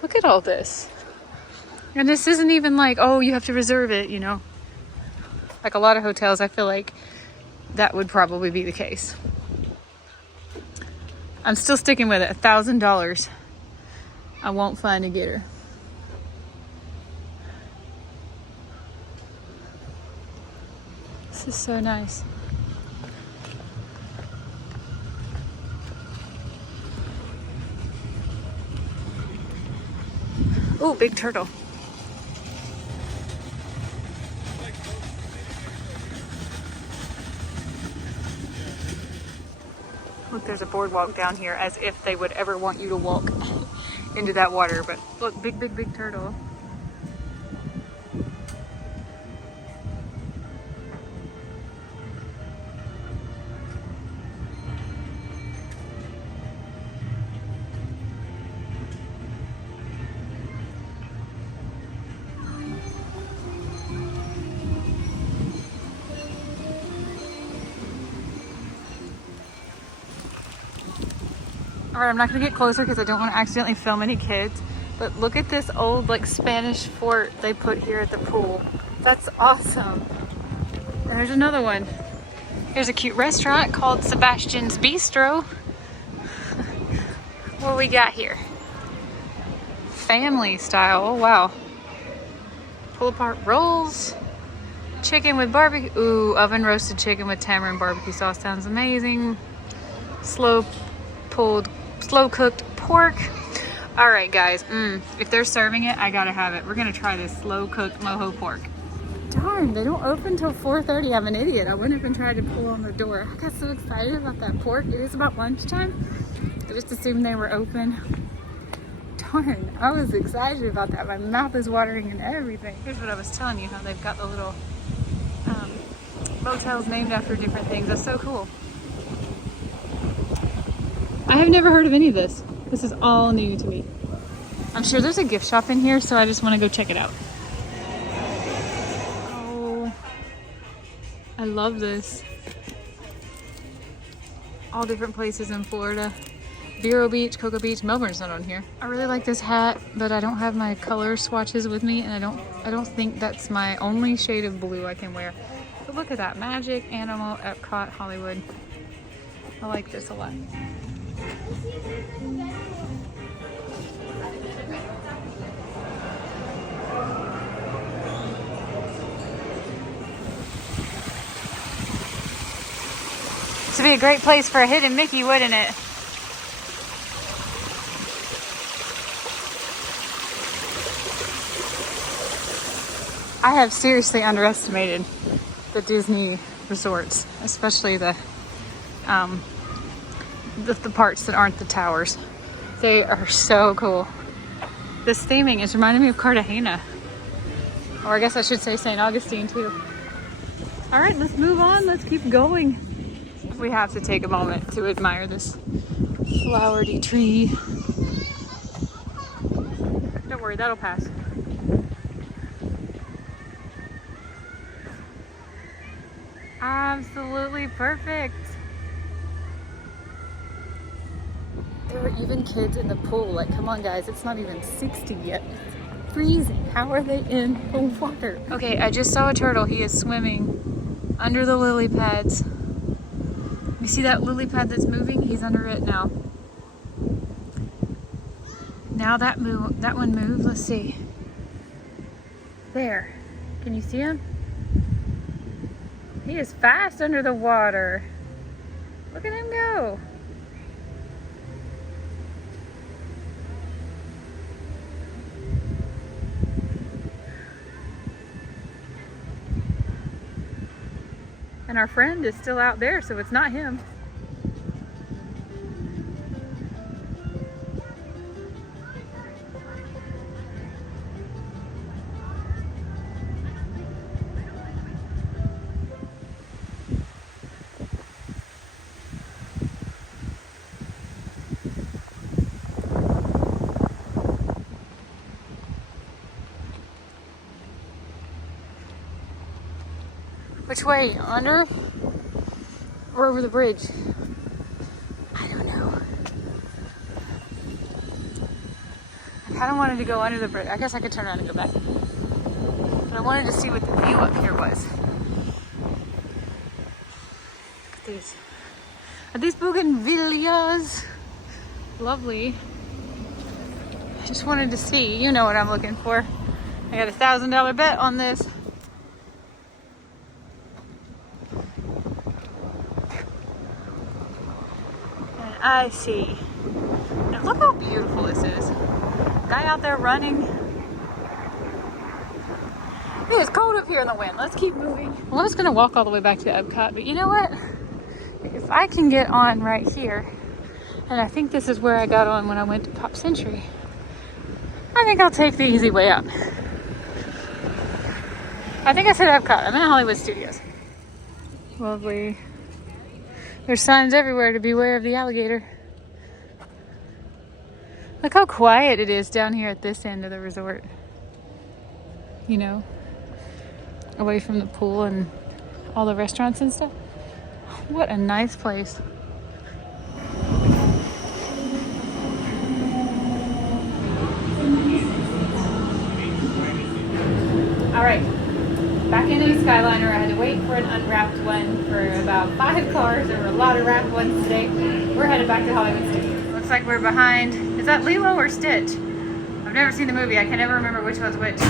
Look at all this. And this isn't even like, oh, you have to reserve it, you know. Like a lot of hotels, I feel like that would probably be the case. I'm still sticking with it, $1,000. I won't find a getter. This is so nice. Oh, big turtle. Look, there's a boardwalk down here, as if they would ever want you to walk into that water. But look, big, big, big turtle. All right, I'm not gonna get closer because I don't want to accidentally film any kids, but look at this old like Spanish fort they put here at the pool. That's awesome. And there's another one. There's a cute restaurant called Sebastian's Bistro. What we got here? Family style, oh wow. Pull apart rolls. Chicken with barbecue, ooh, oven roasted chicken with tamarind barbecue sauce sounds amazing. Slow cooked pork. All right, guys, if they're serving it, I gotta have it. We're gonna try this slow cooked mojo pork. Darn, they don't open till 4:30. I'm an idiot. I wouldn't even try to pull on the door. I got so excited about that pork. It was about lunchtime. I just assumed they were open. Darn, I was excited about that. My mouth is watering and everything. Here's what I was telling you, how they've got the little motels named after different things. That's so cool. I have never heard of any of this. This is all new to me. I'm sure there's a gift shop in here, so I just want to go check it out. Oh, I love this. All different places in Florida. Vero Beach, Cocoa Beach, Melbourne's not on here. I really like this hat, but I don't have my color swatches with me, and I don't think that's my only shade of blue I can wear. But look at that, Magic, Animal, EPCOT, Hollywood. I like this a lot. This would be a great place for a hidden Mickey, wouldn't it? I have seriously underestimated the Disney resorts, especially the parts that aren't the towers. They are so cool. This theming is reminding me of Cartagena. Or I guess I should say St. Augustine too. All right, let's move on. Let's keep going. We have to take a moment to admire this flowery tree. Don't worry, that'll pass. Absolutely perfect. There were even kids in the pool. Like, come on guys, it's not even 60 yet. It's freezing. How are they in the water? Okay, I just saw a turtle. He is swimming under the lily pads. You see that lily pad that's moving? He's under it now. Now that one moved. Let's see. There. Can you see him? He is fast under the water. Look at him go. And our friend is still out there, so it's not him. Which way? Under or over the bridge? I don't know. I kind of wanted to go under the bridge. I guess I could turn around and go back. But I wanted to see what the view up here was. Look at these. Are these bougainvilleas? Lovely. I just wanted to see. You know what I'm looking for. I got a $1,000 bet on this. I see. Now look how beautiful this is. Guy out there running. It is cold up here in the wind. Let's keep moving. Well, I was gonna walk all the way back to EPCOT, but you know what? If I can get on right here, and I think this is where I got on when I went to Pop Century, I think I'll take the easy way up. I think I said EPCOT. I'm in Hollywood Studios. Lovely. There's signs everywhere to beware of the alligator. Look how quiet it is down here at this end of the resort. You know, away from the pool and all the restaurants and stuff. What a nice place. All right. Back into the Skyliner. I had to wait for an unwrapped one for about 5 cars. There were a lot of wrapped ones today. We're headed back to Hollywood Studios. Looks like we're behind. Is that Lilo or Stitch? I've never seen the movie. I can never remember which one's which.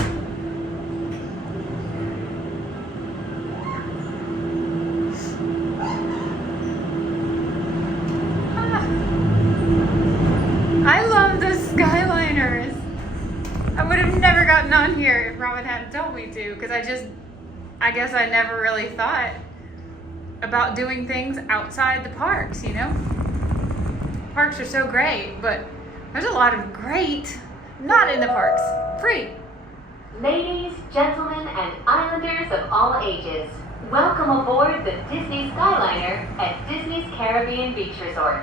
I love the Skyliners. I would have never gotten on here if Robin hadn't told me to, because I guess I never really thought about doing things outside the parks, you know? Parks are so great, but there's a lot of great not in the parks. Free. Ladies, gentlemen, and islanders of all ages, welcome aboard the Disney Skyliner at Disney's Caribbean Beach Resort.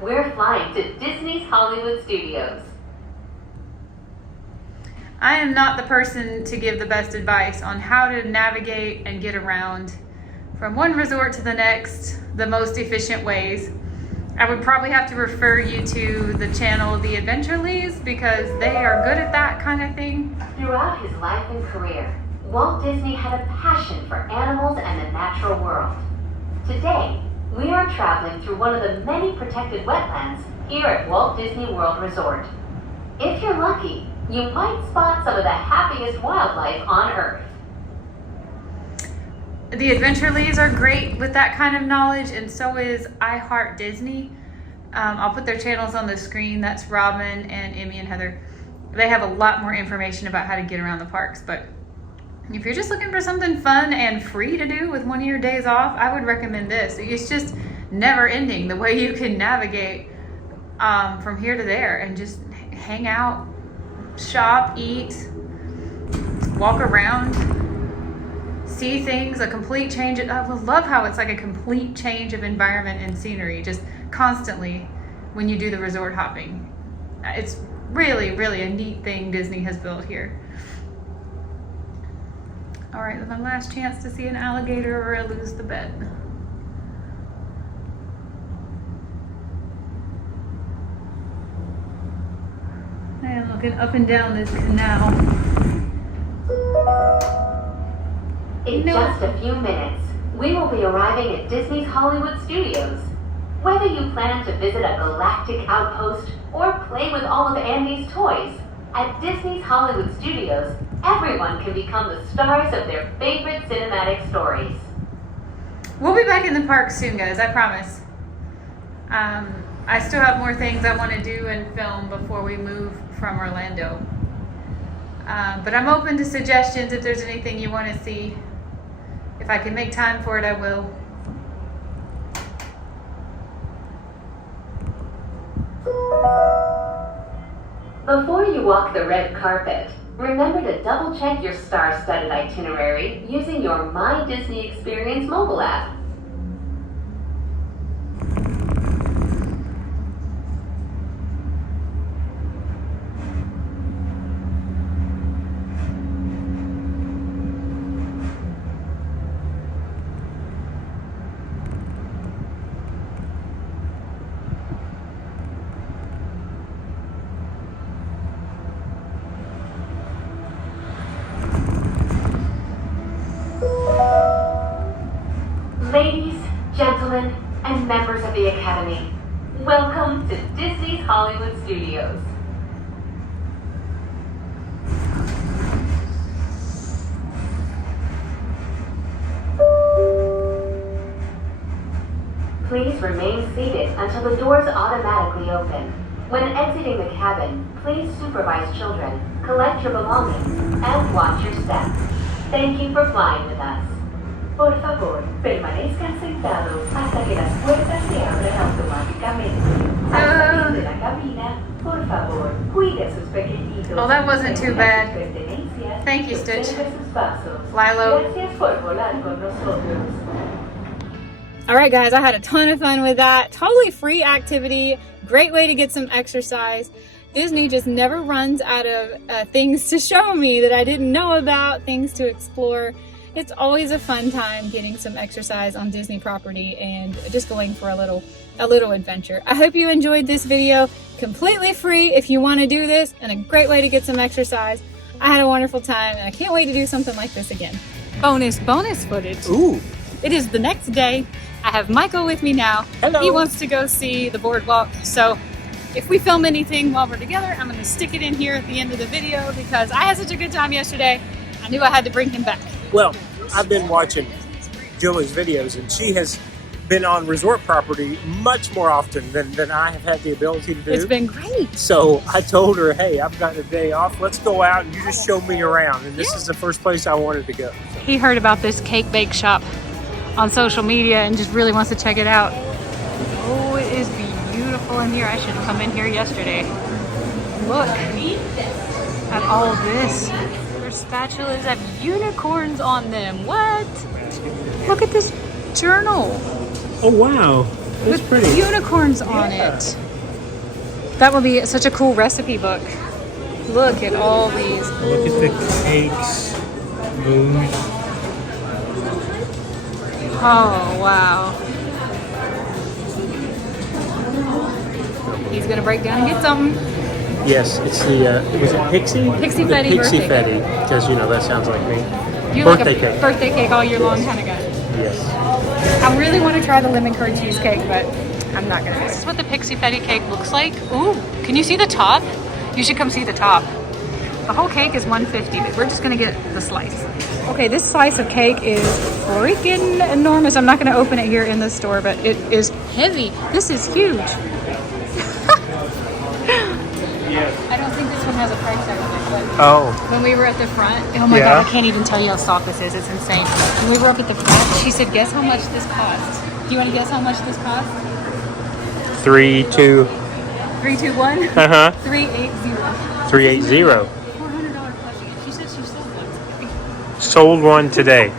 We're flying to Disney's Hollywood Studios. I am not the person to give the best advice on how to navigate and get around from one resort to the next the most efficient ways. I would probably have to refer you to the channel The Adventurelys, because they are good at that kind of thing. Throughout his life and career, Walt Disney had a passion for animals and the natural world. Today, we are traveling through one of the many protected wetlands here at Walt Disney World Resort. If you're lucky, you might spot some of the happiest wildlife on Earth. The Adventurelys are great with that kind of knowledge, and so is I Heart Disney. I'll put their channels on the screen. That's Robin and Emmy and Heather. They have a lot more information about how to get around the parks, but if you're just looking for something fun and free to do with one of your days off, I would recommend this. It's just never ending the way you can navigate from here to there and just hang out, shop, eat, walk around, see things, a complete change. I love how it's like a complete change of environment and scenery just constantly when you do the resort hopping. It's really, really a neat thing Disney has built here. All right, my last chance to see an alligator or I lose the bet. I am looking up and down this canal. In just a few minutes, we will be arriving at Disney's Hollywood Studios. Whether you plan to visit a galactic outpost or play with all of Andy's toys, at Disney's Hollywood Studios, everyone can become the stars of their favorite cinematic stories. We'll be back in the park soon, guys, I promise. I still have more things I want to do and film before we move from Orlando. But I'm open to suggestions if there's anything you want to see. If I can make time for it, I will. Before you walk the red carpet, remember to double-check your star-studded itinerary using your My Disney Experience mobile app. Ladies, gentlemen, and members of the Academy, welcome to Disney's Hollywood Studios. Please remain seated until the doors automatically open. When exiting the cabin, please supervise children, collect your belongings, and watch your step. Thank you for flying with us. Por favor, permanezcan sentados hasta que las puertas se abran automáticamente. Al salir de la cabina, por favor, cuide a sus pequeñitos. Oh, that wasn't too bad. Thank you, Stitch. Lilo. Gracias por volar con nosotros. All right, guys, I had a ton of fun with that. Totally free activity. Great way to get some exercise. Disney just never runs out of things to show me that I didn't know about, things to explore. It's always a fun time getting some exercise on Disney property and just going for a little adventure. I hope you enjoyed this video. Completely free if you want to do this, and a great way to get some exercise. I had a wonderful time, and I can't wait to do something like this again. Bonus footage. Ooh. It is the next day. I have Michael with me now. Hello. He wants to go see the boardwalk. So if we film anything while we're together, I'm going to stick it in here at the end of the video because I had such a good time yesterday. I knew I had to bring him back. Well, I've been watching Julie's videos, and she has been on resort property much more often than I have had the ability to do. It's been great. So I told her, hey, I've got a day off. Let's go out and you just show me around. And this is the first place I wanted to go. So. He heard about this cake bake shop on social media and just really wants to check it out. Oh, it is beautiful in here. I should have come in here yesterday. Look at all this. Their spatulas have unicorns on them. What? Look at this journal. Oh, wow. That's with pretty. Unicorns on it. That would be such a cool recipe book. Look at all these. Look at the cakes. Booze. Oh, wow. He's gonna break down and get something. Yes, it's the, was it Pixie? Pixie The Fetty Pixie birthday Fetty, because, you know, that sounds like me. You're Birthday like a cake. birthday cake all year long kind of guy. Yes. I really want to try the lemon curd cheesecake, but I'm not gonna. This is what the Pixie Fetty cake looks like. Ooh, can you see the top? You should come see the top. The whole cake is $150, but we're just gonna get the slice. Okay, this slice of cake is freaking enormous. I'm not gonna open it here in the store, but it is heavy. This is huge. I don't think this one has a price tag on it, but Oh. when we were at the front, oh my Yeah. God, I can't even tell you how soft this is. It's insane. When we were up at the front, she said, guess how much this cost? Do you want to guess how much this cost? 3, 2. 3, 2, 1? Uh-huh. 380. 380. $400 plushie. She said she sold one today. Sold one today.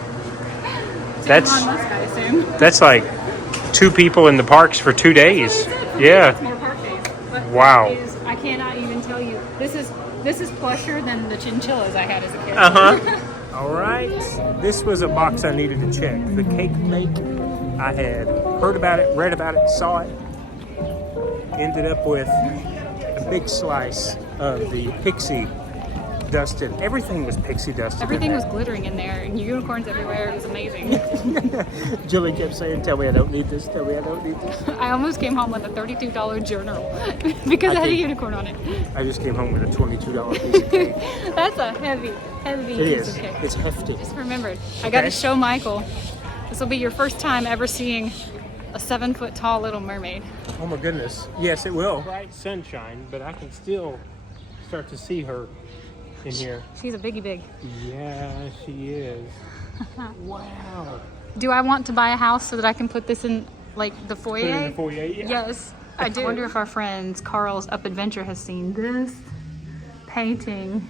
That's Elon Musk, I assume. that's like 2 people in the parks for 2 days. It's Yeah. more park days. But Wow. it is, I cannot even tell you. This is plusher than the chinchillas I had as a kid. Uh-huh. All right. This was a box I needed to check. The cake bake. I had heard about it, read about it, saw it. Ended up with a big slice of the Pixie dusted. Everything was pixie dusted. Everything was glittering in there and unicorns everywhere. It was amazing. Julie kept saying, "Tell me I don't need this. Tell me I don't need this." I almost came home with a $32 journal because it had a unicorn on it. I just came home with a $22 piece of cake. That's a heavy It piece is. of cake. It's hefty. Just remembered. I got to Okay. show Michael. This will be your first time ever seeing a 7-foot tall Little Mermaid. Oh my goodness. Yes, it will. Bright sunshine, but I can still start to see her in here. She's a biggie big. Yeah, she is. Wow. Do I want to buy a house so that I can put this in like the foyer? Put it in the foyer, yeah. Yes, I do. I wonder if our friends Carl's Up Adventure has seen this painting.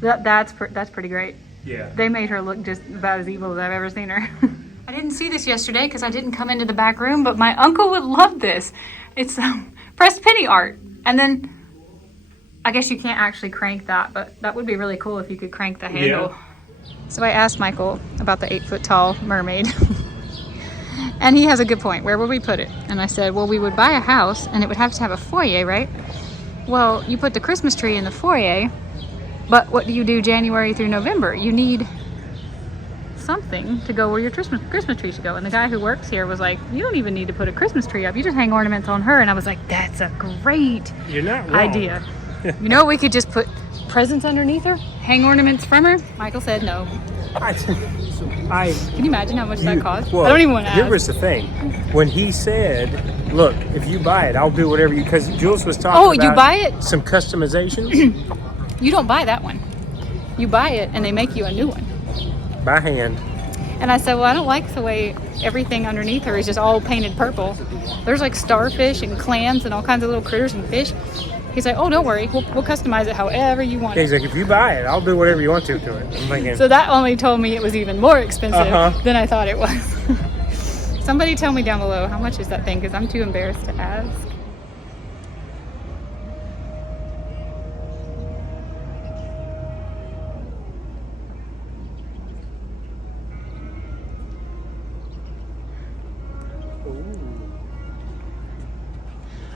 That's pretty great. Yeah. They made her look just about as evil as I've ever seen her. I didn't see this yesterday because I didn't come into the back room, but my uncle would love this. It's pressed penny art. And then I guess you can't actually crank that, but that would be really cool if you could crank the handle. Yeah. So I asked Michael about the 8-foot tall mermaid. And he has a good point. Where would we put it? And I said, well, we would buy a house and it would have to have a foyer, right? Well, you put the Christmas tree in the foyer, but what do you do January through November? You need something to go where your Christmas tree should go. And the guy who works here was like, you don't even need to put a Christmas tree up. You just hang ornaments on her. And I was like, that's a great You're not wrong. idea. You know, we could just put presents underneath her, hang ornaments from her. Michael said no. Can you imagine how much that cost? Well, I don't even want to here ask. was the thing. When he said, look, if you buy it, I'll do whatever you, because Jules was talking about you buy it? some customizations You don't buy that one. You buy it and they make you a new one. by hand. And I said, well, I don't like the way everything underneath her is just all painted purple. There's like starfish and clams and all kinds of little critters and fish. He's like, oh, don't worry. We'll customize it however you want He's it. like, if you buy it, I'll do whatever you want to it. I'm thinking, So that only told me it was even more expensive Uh-huh. than I thought it was. Somebody tell me down below, how much is that thing? Because I'm too embarrassed to ask.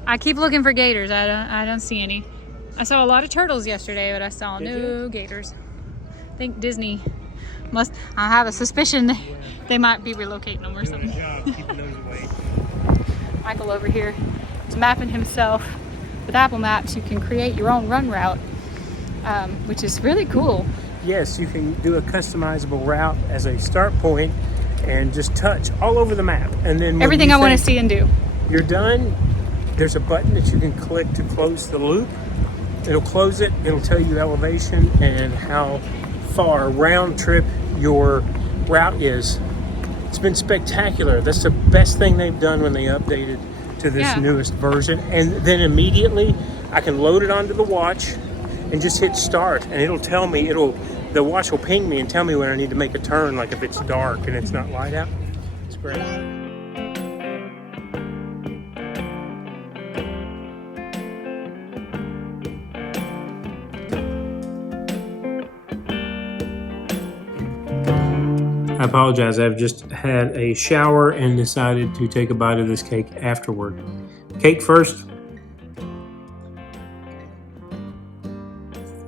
I keep looking for gators. I don't see any. I saw a lot of turtles yesterday, but I saw no gators. I think Disney must. I have a suspicion they might be relocating them or something. keeping those away. Michael over here is mapping himself with Apple Maps. You can create your own run route, which is really cool. Yes, you can do a customizable route as a start point and just touch all over the map. And then when Everything you I want to think see and do. you're done, there's a button that you can click to close the loop. It'll close it. It'll tell you elevation and how far round trip your route is. It's been spectacular. That's the best thing they've done when they updated to this newest version. And then immediately I can load it onto the watch and just hit start, and it'll tell me, the watch will ping me and tell me when I need to make a turn, like if it's dark and it's not light out. It's great. I apologize. I've just had a shower and decided to take a bite of this cake afterward. Cake first.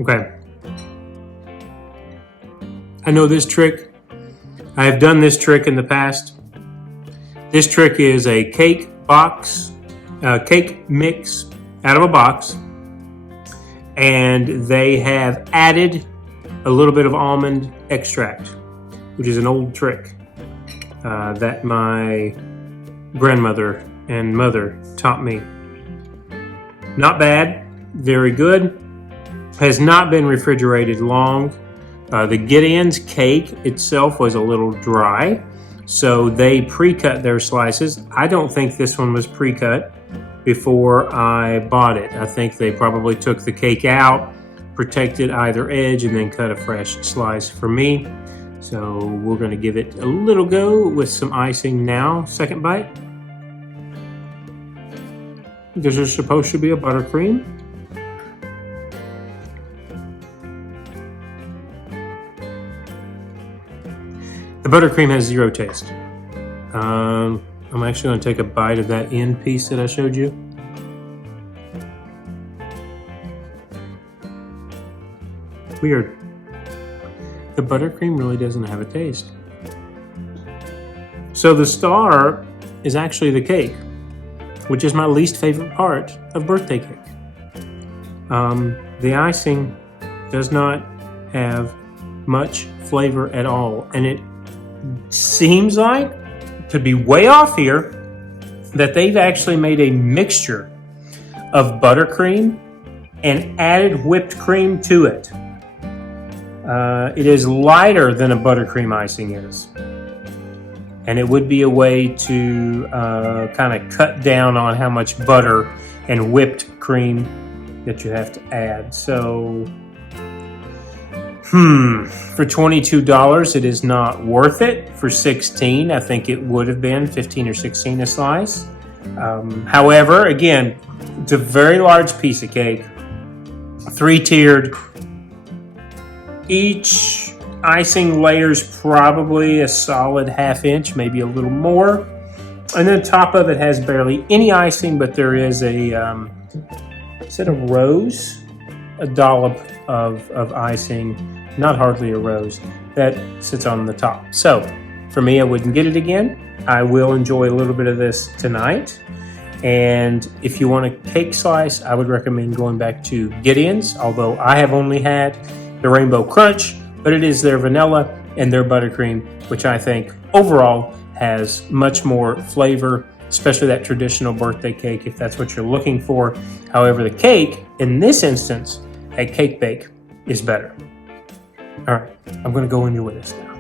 Okay. I know this trick. I have done this trick in the past. This trick is a cake mix out of a box, and they have added a little bit of almond extract, which is an old trick that my grandmother and mother taught me. Not bad, very good. Has not been refrigerated long. The Gideon's cake itself was a little dry, so they pre-cut their slices. I don't think this one was pre-cut before I bought it. I think they probably took the cake out, protected either edge, and then cut a fresh slice for me. So we're going to give it a little go with some icing now. Second bite. This is supposed to be a buttercream. The buttercream has zero taste. I'm actually going to take a bite of that end piece that I showed you. Weird. The buttercream really doesn't have a taste. So the star is actually the cake, which is my least favorite part of birthday cake. The icing does not have much flavor at all, and it seems like, to be way off here, that they've actually made a mixture of buttercream and added whipped cream to it. It is lighter than a buttercream icing is. And it would be a way to kind of cut down on how much butter and whipped cream that you have to add. So, for $22, it is not worth it. For $16, I think it would have been $15 or $16 a slice. However, again, it's a very large piece of cake, 3-tiered. Each icing layer's probably a solid 1/2 inch, maybe a little more. And then the top of it has barely any icing, but there is a rose? A dollop of icing, not hardly a rose, that sits on the top. So, for me, I wouldn't get it again. I will enjoy a little bit of this tonight. And if you want a cake slice, I would recommend going back to Gideon's, although I have only had the Rainbow Crunch, but it is their vanilla and their buttercream, which I think overall has much more flavor, especially that traditional birthday cake if that's what you're looking for. However, the cake, in this instance, at Cake Bake, is better. All right, I'm going to go enjoy this now.